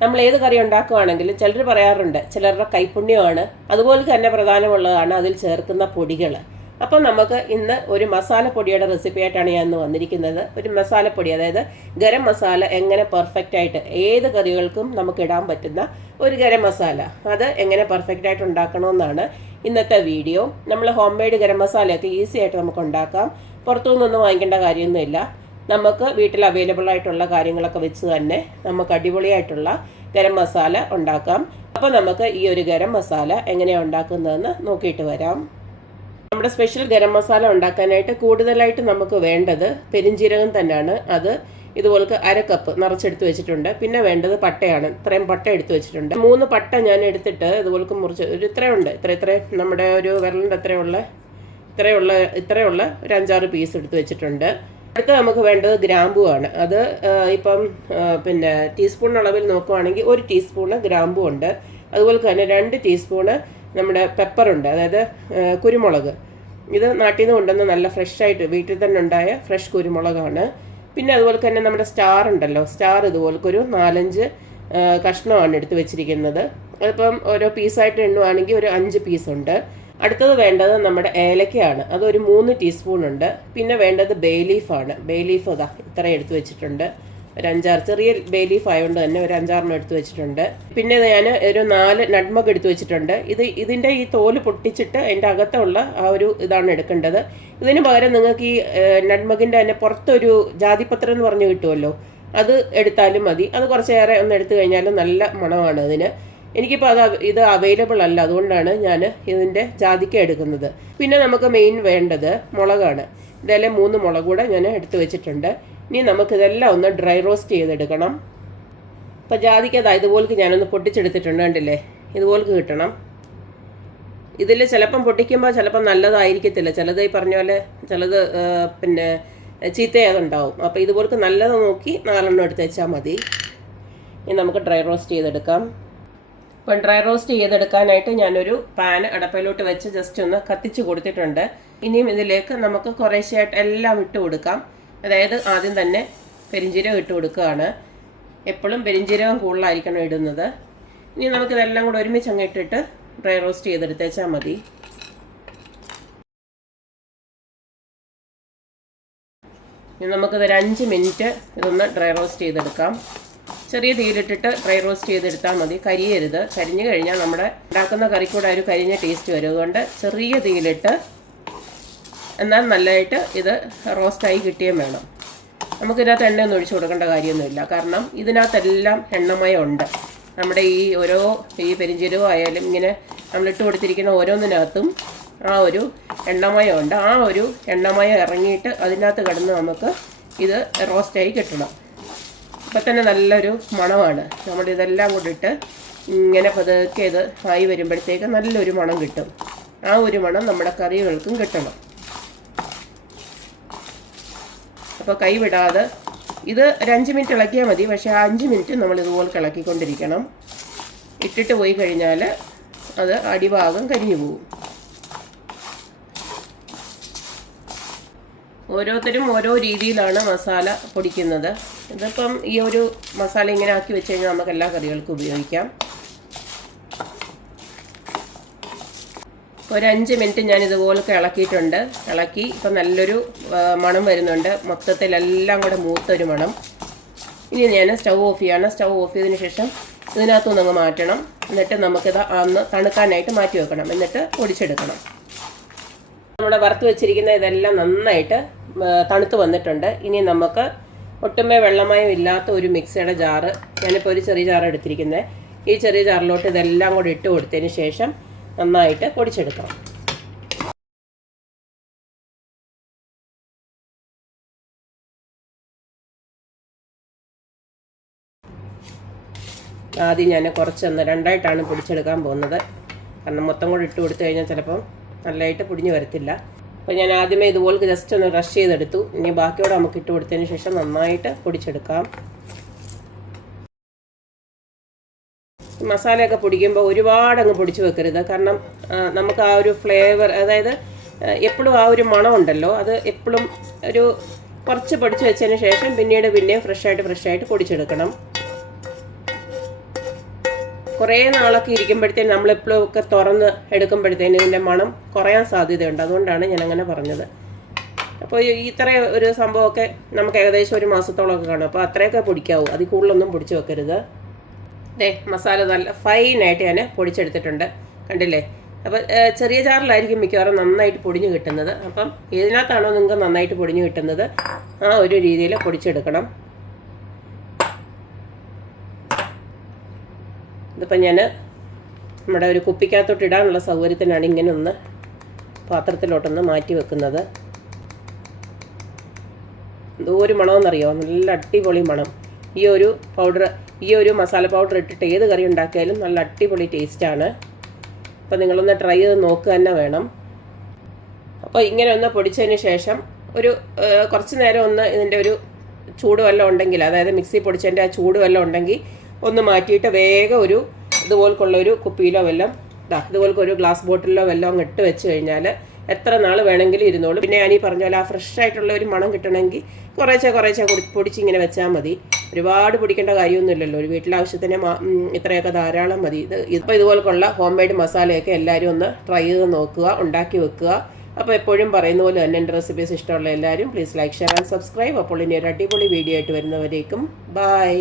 നമ്മൾ ഏത് കറി ഉണ്ടാക്കുവാണെങ്കിലും ചിലർ പറയാറുണ്ട് ചിലരുടെ കൈപുണ്യമാണ് അതുപോലെ തന്നെ പ്രധാനമുള്ളതാണ് അതിൽ ചേർക്കുന്ന പൊടികൾ. അപ്പം നമുക്ക് ഇന്ന് ഒരു മസാലപ്പൊടിയുടെ റെസിപ്പി ആയിട്ടാണ് ഞാൻ ഇന്ന് വന്നിരിക്കുന്നത്. ഒരു മസാലപ്പൊടി അതായത് ഗരം മസാല എങ്ങനെ പെർഫെക്റ്റ് ആയിട്ട് ഏത് കറികൾക്കും നമുക്ക് ഇടാൻ പറ്റുന്ന ഒരു ഗരം മസാല. അത് എങ്ങനെ പെർഫെക്റ്റ് ആയിട്ട് ഉണ്ടാക്കണമെന്നാണ് ഇന്നത്തെ വീഡിയോ നമ്മൾ ഹോം മെയ്ഡ് ഗരം മസാലയൊക്കെ ഈസി ആയിട്ട് നമുക്ക് ഉണ്ടാക്കാം. പുറത്തുനിന്നൊന്നും വാങ്ങിക്കേണ്ട കാര്യമൊന്നുമില്ല. നമുക്ക് വീട്ടിൽ അവൈലബിൾ ആയിട്ടുള്ള കാര്യങ്ങളൊക്കെ വെച്ച് തന്നെ നമുക്ക് അടിപൊളിയായിട്ടുള്ള ഗരം മസാല ഉണ്ടാക്കാം. അപ്പോൾ നമുക്ക് ഈ ഒരു ഗരം മസാല എങ്ങനെയാണ് ഉണ്ടാക്കുന്നതെന്ന് നോക്കിയിട്ട് വരാം. നമ്മുടെ സ്പെഷ്യൽ ഗരം മസാല ഉണ്ടാക്കാനായിട്ട് കൂടുതലായിട്ട് നമുക്ക് വേണ്ടത് പെരിഞ്ജീരകം തന്നെയാണ്. അത് ഇതുപോലത്തെ അര കപ്പ് നിറച്ചെടുത്ത് വെച്ചിട്ടുണ്ട്. പിന്നെ വേണ്ടത് പട്ടയാണ്. ഇത്രയും പട്ട എടുത്ത് വെച്ചിട്ടുണ്ട്. മൂന്ന് പട്ട ഞാൻ എടുത്തിട്ട് ഇതുപോലെ മുറിച്ച് ഒരു ഇത്രയുണ്ട്. ഇത്ര ഇത്രയും നമ്മുടെ ഒരു വിരലിന്റെ അത്രയുള്ള ഇത്രയുള്ള ഇത്രയുള്ള ഒരു അഞ്ചാറ് പീസ് എടുത്ത് വെച്ചിട്ടുണ്ട്. അടുത്ത നമുക്ക് വേണ്ടത് ഗ്രാമ്പുവാണ് അത് ഇപ്പം പിന്നെ ടീസ്പൂൺ അളവിൽ നോക്കുവാണെങ്കിൽ ഒരു ടീസ്പൂണ് ഗ്രാമ്പു ഉണ്ട്. അതുപോലെ തന്നെ രണ്ട് ടീസ്പൂണ് നമ്മുടെ പെപ്പറുണ്ട് അതായത് കുരുമുളക്. ഇത് നാട്ടിൽ നിന്ന് കൊണ്ടുവന്ന് നല്ല ഫ്രഷ് ആയിട്ട് വീട്ടിൽ തന്നെ ഉണ്ടായ ഫ്രഷ് കുരുമുളകാണ്. പിന്നെ അതുപോലെ തന്നെ നമ്മുടെ സ്റ്റാർ ഉണ്ടല്ലോ. സ്റ്റാർ ഇതുപോലൊക്കെ ഒരു നാലഞ്ച് കഷ്ണമാണ് എടുത്ത് വെച്ചിരിക്കുന്നത്. അതിപ്പം ഓരോ പീസായിട്ട് എണ്ണുവാണെങ്കിൽ ഒരു അഞ്ച് പീസുണ്ട് അടുത്തത് വേണ്ടത് നമ്മുടെ ഏലക്കയാണ്. അതൊരു മൂന്ന് ടീസ്പൂൺ ഉണ്ട്. പിന്നെ വേണ്ടത് ബേ ലീഫാണ് ബേ ലീഫ് ഇതാ ഇത്ര എടുത്തു വെച്ചിട്ടുണ്ട്. ഒരു അഞ്ചാറ് ചെറിയ ബേ ലീഫ് ആയതുകൊണ്ട് തന്നെ ഒരു അഞ്ചാറെണ്ണം എടുത്തു വെച്ചിട്ടുണ്ട്. പിന്നെ ഞാൻ ഒരു നാല് നട്മഗ് എടുത്തു വെച്ചിട്ടുണ്ട്. ഇത് ഇതിന്റെ ഈ തോൽ പൊട്ടിച്ചിട്ട് അതിന്റെ അകത്തുള്ള ആ ഒരു ഇതാണ് എടുക്കേണ്ടത്. ഇതിന് പകരം നിങ്ങൾക്ക് ഈ നട്മഗിന്റെ തന്നെ പുറത്തൊരു ജാതിപത്രം എന്ന് പറഞ്ഞ് കിട്ടുമല്ലോ അത് എടുത്താലും മതി. അത് കുറച്ചേറെ ഒന്ന് എടുത്തു കഴിഞ്ഞാൽ നല്ല മണമാണ് അതിന്. എനിക്കിപ്പോൾ അത് ഇത് അവൈലബിൾ അല്ല. അതുകൊണ്ടാണ് ഞാൻ ഇതിന്റെ ജാതിക്ക എടുക്കുന്നത്. പിന്നെ നമുക്ക് മെയിൻ വേണ്ടത് മുളകാണ്. ഇതെല്ലാം മൂന്ന് മുളക് കൂടെ ഞാൻ എടുത്തു വെച്ചിട്ടുണ്ട്. ഇനി നമുക്കിതെല്ലാം ഒന്ന് ഡ്രൈ റോസ്റ്റ് ചെയ്തെടുക്കണം. അപ്പോൾ ജാതിക്ക അതാ ഇതുപോലേക്ക് ഞാനൊന്ന് പൊട്ടിച്ചെടുത്തിട്ടുണ്ട് കണ്ടില്ലേ? ഇതുപോലേക്ക് കിട്ടണം. ഇതിൽ ചിലപ്പം പൊട്ടിക്കുമ്പോൾ ചിലപ്പം നല്ലതായിരിക്കത്തില്ല. ചിലത് ഈ പറഞ്ഞ പോലെ ചിലത് പിന്നെ ചീത്തയായതുണ്ടാവും അപ്പോൾ ഇതുപോലെ നല്ലത് നോക്കി നാലെണ്ണം എടുത്ത് വെച്ചാൽ മതി. ഇനി നമുക്ക് ഡ്രൈ റോസ്റ്റ് ചെയ്തെടുക്കാം. ഇപ്പം ഡ്രൈ റോസ്റ്റ് ചെയ്തെടുക്കാനായിട്ട് ഞാനൊരു പാൻ അടപ്പയിലോട്ട് വെച്ച് ജസ്റ്റ് ഒന്ന് കത്തിച്ച് കൊടുത്തിട്ടുണ്ട്. ഇനിയും ഇതിലേക്ക് നമുക്ക് കുറേശ്ശെയായിട്ട് എല്ലാം ഇട്ട് കൊടുക്കാം. അതായത് ആദ്യം തന്നെ പെരിഞ്ചീരകം ഇട്ട് കൊടുക്കുകയാണ്. എപ്പോഴും പെരിഞ്ചീരകം കൂടുതലായിരിക്കണം ഇടുന്നത്. ഇനി നമുക്കിതെല്ലാം കൂടെ ഒരുമിച്ച് അങ്ങ് ഇട്ടിട്ട് ഡ്രൈ റോസ്റ്റ് ചെയ്തെടുത്തേച്ചാൽ മതി. ഇനി നമുക്കിതൊരു അഞ്ച് മിനിറ്റ് ഇതൊന്ന് ഡ്രൈ റോസ്റ്റ് ചെയ്തെടുക്കാം. ചെറിയ തീയിലിട്ടിട്ട് ഡ്രൈ റോസ്റ്റ് ചെയ്തെടുത്താൽ മതി. കരിയരുത്. കരിഞ്ഞു കഴിഞ്ഞാൽ നമ്മുടെ ഉണ്ടാക്കുന്ന കറിക്കൂടെ ഒരു കരിഞ്ഞ ടേസ്റ്റ് വരും. അതുകൊണ്ട് ചെറിയ തീയിലിട്ട് എന്നാൽ നല്ലതായിട്ട് ഇത് റോസ്റ്റായി കിട്ടുകയും വേണം. നമുക്കിതിനകത്ത് എണ്ണയൊന്നും ഒഴിച്ചു കൊടുക്കേണ്ട കാര്യമൊന്നുമില്ല. കാരണം ഇതിനകത്തെല്ലാം എണ്ണമയം ഉണ്ട്. നമ്മുടെ ഈ ഓരോ ഈ പെരിഞ്ചീരകം ആയാലും ഇങ്ങനെ നമ്മളിട്ട് കൊടുത്തിരിക്കുന്ന ഓരോന്നിനകത്തും ആ ഒരു എണ്ണമയം ഉണ്ട്. ആ ഒരു എണ്ണമയം ഇറങ്ങിയിട്ട് അതിനകത്ത് കിടന്ന് നമുക്ക് ഇത് റോസ്റ്റായി കിട്ടണം. ഇപ്പം തന്നെ നല്ലൊരു മണമാണ്. നമ്മൾ ഇതെല്ലാം കൂടിയിട്ട് ഇങ്ങനെ പതുക്കെ ഇത് ആയി വരുമ്പോഴത്തേക്ക് നല്ലൊരു മണം കിട്ടും. ആ ഒരു മണം നമ്മുടെ കറികൾക്കും കിട്ടണം. അപ്പോൾ കൈവിടാതെ ഇത് ഒരു അഞ്ച് മിനിറ്റ് ഇളക്കിയാൽ മതി. പക്ഷേ ആ അഞ്ച് മിനിറ്റ് നമ്മൾ ഇതുപോലെ ഇളക്കിക്കൊണ്ടിരിക്കണം. ഇട്ടിട്ട് പോയി കഴിഞ്ഞാൽ അത് അടിഭാഗം കരിഞ്ഞു പോകും ഓരോരുത്തരും ഓരോ രീതിയിലാണ് മസാല പൊടിക്കുന്നത്. ഇതിപ്പം ഈ ഒരു മസാല ഇങ്ങനെ ആക്കി വെച്ച് കഴിഞ്ഞാൽ നമുക്ക് എല്ലാ കറികൾക്കും ഉപയോഗിക്കാം. ഒരു അഞ്ച് മിനിറ്റ് ഞാൻ ഇതുപോലൊക്കെ ഇളക്കിയിട്ടുണ്ട്. ഇളക്കി ഇപ്പം നല്ലൊരു മണം വരുന്നുണ്ട്. മൊത്തത്തിലെല്ലാം കൂടെ മൂത്തൊരു മണം. ഇനി ഞാൻ സ്റ്റൗ ഓഫ് ചെയ്യണം. സ്റ്റൗ ഓഫ് ചെയ്തതിന് ശേഷം ഇതിനകത്തുനിന്ന് അങ്ങ് മാറ്റണം. എന്നിട്ട് നമുക്കിത് അന്ന് തണുക്കാനായിട്ട് മാറ്റി വെക്കണം. എന്നിട്ട് പൊടിച്ചെടുക്കണം. നമ്മുടെ വറുത്ത് വെച്ചിരിക്കുന്ന ഇതെല്ലാം നന്നായിട്ട് തണുത്ത് വന്നിട്ടുണ്ട്. ഇനി നമുക്ക് ഒട്ടുമേ വെള്ളമയം ഇല്ലാത്ത ഒരു മിക്സിയുടെ ജാറ് ഞാനിപ്പോൾ ഒരു ചെറിയ ജാറ് എടുത്തിരിക്കുന്നത് ഈ ചെറിയ ജാറിലോട്ട് ഇതെല്ലാം കൂടി ഇട്ട് കൊടുത്തതിന് ശേഷം നന്നായിട്ട് പൊടിച്ചെടുക്കാം ആദ്യം ഞാൻ കുറച്ചൊന്ന് രണ്ടായിട്ടാണ് പൊടിച്ചെടുക്കാൻ പോകുന്നത്. കാരണം മൊത്തം കൂടി ഇട്ട് കൊടുത്തു കഴിഞ്ഞാൽ ചിലപ്പം നല്ലതായിട്ട് പൊടിഞ്ഞ് വരത്തില്ല. അപ്പോൾ ഞാൻ ആദ്യമേ ഇതുപോലെ ജസ്റ്റ് ഒന്ന് റഷ് ചെയ്തെടുത്തു. ഇനി ബാക്കിയോടെ നമുക്ക് ഇട്ട് കൊടുത്തതിന് ശേഷം നന്നായിട്ട് പൊടിച്ചെടുക്കാം. മസാലയൊക്കെ പൊടിക്കുമ്പോൾ ഒരുപാട് അങ്ങ് പൊടിച്ച് വെക്കരുത്. കാരണം നമുക്ക് ആ ഒരു ഫ്ലേവർ അതായത് എപ്പോഴും ആ ഒരു മണം ഉണ്ടല്ലോ അത് എപ്പോഴും ഒരു കുറച്ച് പൊടിച്ച് വെച്ചതിന് ശേഷം പിന്നീട് പിന്നെയും ഫ്രഷായിട്ട് ഫ്രഷായിട്ട് പൊടിച്ചെടുക്കണം. കുറേ നാളൊക്കെ ഇരിക്കുമ്പോഴത്തേന് നമ്മളെപ്പോഴും ഒക്കെ തുറന്ന് എടുക്കുമ്പോഴത്തേന് ഇതിന്റെ മണം കുറയാൻ സാധ്യതയുണ്ട്. അതുകൊണ്ടാണ് ഞാൻ അങ്ങനെ പറഞ്ഞത്. അപ്പോൾ ഇത്ര ഒരു സംഭവമൊക്കെ നമുക്ക് ഏകദേശം ഒരു മാസത്തോളമൊക്കെ കാണും. അപ്പോൾ അത്രയൊക്കെ പൊടിക്കാവൂ. അതിൽ കൂടുതലൊന്നും പൊടിച്ച് വെക്കരുത്. ദേ മസാല നല്ല ഫൈനായിട്ട് ഞാൻ പൊടിച്ചെടുത്തിട്ടുണ്ട്. കണ്ടില്ലേ? അപ്പോൾ ചെറിയ ജാറിലായിരിക്കും മിക്കവാറും നന്നായിട്ട് പൊടിഞ്ഞ് കിട്ടുന്നത്. അപ്പം ഏതിനകത്താണോ നിങ്ങൾക്ക് നന്നായിട്ട് പൊടിഞ്ഞ് കിട്ടുന്നത്? ആ ഒരു രീതിയിൽ പൊടിച്ചെടുക്കണം. ഇതിപ്പോൾ ഞാൻ നമ്മുടെ ഒരു കുപ്പിക്കകത്തോട്ട് ഇടാനുള്ള സൗകര്യത്തിനാണ് ഇങ്ങനെ ഒന്ന് പാത്രത്തിലോട്ടൊന്ന് മാറ്റി വെക്കുന്നത്. എന്തോ ഒരു മണമെന്നറിയോ നല്ല അടിപൊളി മണം. ഈ ഒരു പൗഡർ ഈ ഒരു മസാല പൗഡർ ഇട്ടിട്ട് ഏത് കറി ഉണ്ടാക്കിയാലും നല്ല അടിപൊളി ടേസ്റ്റാണ് അപ്പോൾ നിങ്ങളൊന്ന് ട്രൈ ചെയ്ത് നോക്കുക തന്നെ വേണം. അപ്പോൾ ഇങ്ങനെ ഒന്ന് പൊടിച്ചതിന് ശേഷം ഒരു കുറച്ച് നേരം ഒന്ന് ഇതിന്റെ ഒരു ചൂട് വല്ലതും ഉണ്ടെങ്കിൽ അതായത് മിക്സി പൊടിച്ചതിന്റെ ആ ചൂട് വല്ലതും ഉണ്ടെങ്കിൽ ഒന്ന് മാറ്റിയിട്ട് വേഗം ഒരു ഇതുപോൽക്കുള്ള ഒരു കുപ്പിയിലോ വല്ലതും ഇതാ ഇതുപോലത്തെ ഒരു ഗ്ലാസ് ബോട്ടിലോ വല്ലതും ഇട്ട് വെച്ച് കഴിഞ്ഞാൽ എത്ര നാൾ വേണമെങ്കിലും ഇരുന്നോളൂ. പിന്നെ ഞാൻ ഈ പറഞ്ഞ പോലെ ആ ഫ്രഷ് ആയിട്ടുള്ള ഒരു മണം കിട്ടണമെങ്കിൽ കുറേശ്ശെ കുറേശ്ശെ പൊടിച്ച് ഇങ്ങനെ വെച്ചാൽ മതി. ഒരുപാട് പൊടിക്കേണ്ട കാര്യമൊന്നുമില്ലല്ലോ. ഒരു വീട്ടിലാവശ്യത്തിന് ഇത്രയൊക്കെ ധാരാളം മതി. ഇത് ഇപ്പോൾ ഇതുപോലുള്ള ഹോം മെയ്ഡ് മസാലയൊക്കെ എല്ലാവരും ഒന്ന് ട്രൈ ചെയ്ത് നോക്കുക ഉണ്ടാക്കി വെക്കുക. അപ്പോൾ എപ്പോഴും പറയുന്ന പോലെ തന്നെ എന്റെ റെസിപ്പീസ് ഇഷ്ടമുള്ള എല്ലാവരും please like share and subscribe അപ്പോൾ ഇനി ഒരു അടിപൊളി വീഡിയോ ആയിട്ട് വരുന്നവരേക്കും ബൈ